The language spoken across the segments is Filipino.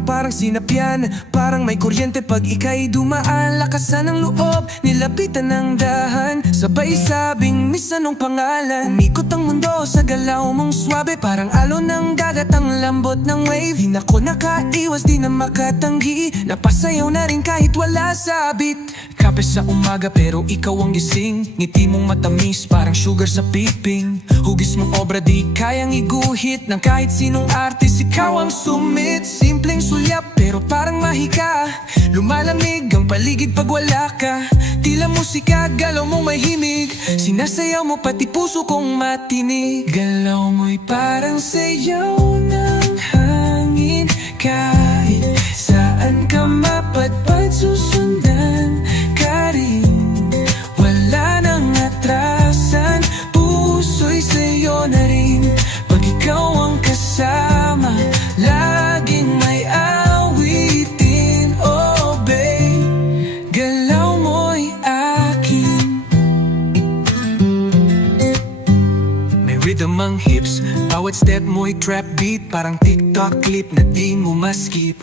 lang parang sinapyan, parang may kuryente pag ika'y dumaan. Lakasan ng loob, nilapitan ng dahan, sabay sabing miss anong pangalan. Umikot ang mundo sa galaw mong swabe, parang alon ng dagat ang lambot ng wave. Di na ko nakaiwas, di na makatanggi, napasayaw na rin kahit wala sabit. Kape sa umaga pero ikaw ang gising, ngiti mong matamis parang sugar sa piping. Hugis mong obra di kayang iguhit ng kahit sinong artist, ikaw ang sumit. Simpleng sulyap pero parang mahika, lumalamig ang paligid pag wala ka. Tila musika, galaw mong may himig, sinasayaw mo pati puso kong matinig. Galaw mo'y parang sayaw ng hangin, kahit saan ka mapadpad susundan ka rin. Wala nang atrasan, puso'y sa'yo na rin. Pag ikaw ang kasama, laging may awitin. Oh babe, galaw mo'y akin. May rhythm ang hips, bawat step mo'y trap beat, parang TikTok clip na di mo maskip.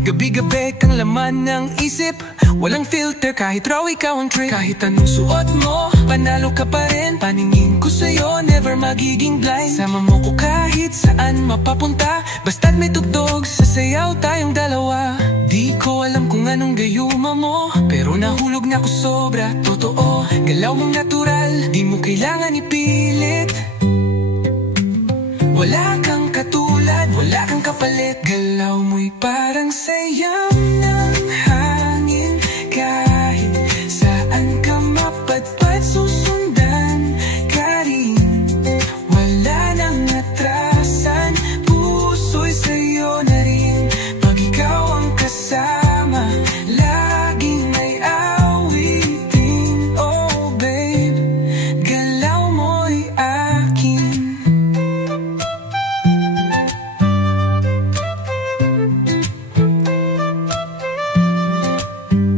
Gabi-gabi kang laman ng isip, walang filter kahit raw ikaw ang trick. Kahit anong suot mo, panalo ka pa rin. Paningin ko sa'yo, never magiging blind. Sama mo ko kahit saan mapapunta, basta't may tugtog, sasayaw tayong dalawa. Di ko alam kung anong gayuma mo, pero nahulog na ko sobra. Totoo, galaw mong natural, di mo kailangan ipilit. Wala kang katulad, wala kang kapalit. Galaw mo'y parang sayaw ng hangin, kahit saan ka mapadpad susundan ka rin. Wala nang atrasan, puso'y sa'yo na rin. Pag ikaw ang kasama, laging may awitin. Oh babe, galaw mo'y akin.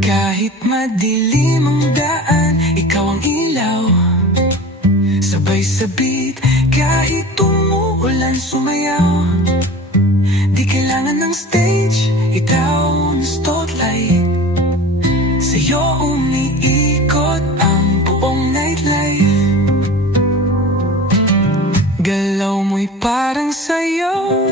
Kahit madilim ang daan, ikaw ang ilaw, sabay sa beat, kahit umuulan sumayaw. Di kailangan ng stage, ikaw ang spotlight. Sa'yo umiikot ang buong nightlife. Galaw mo'y parang sayaw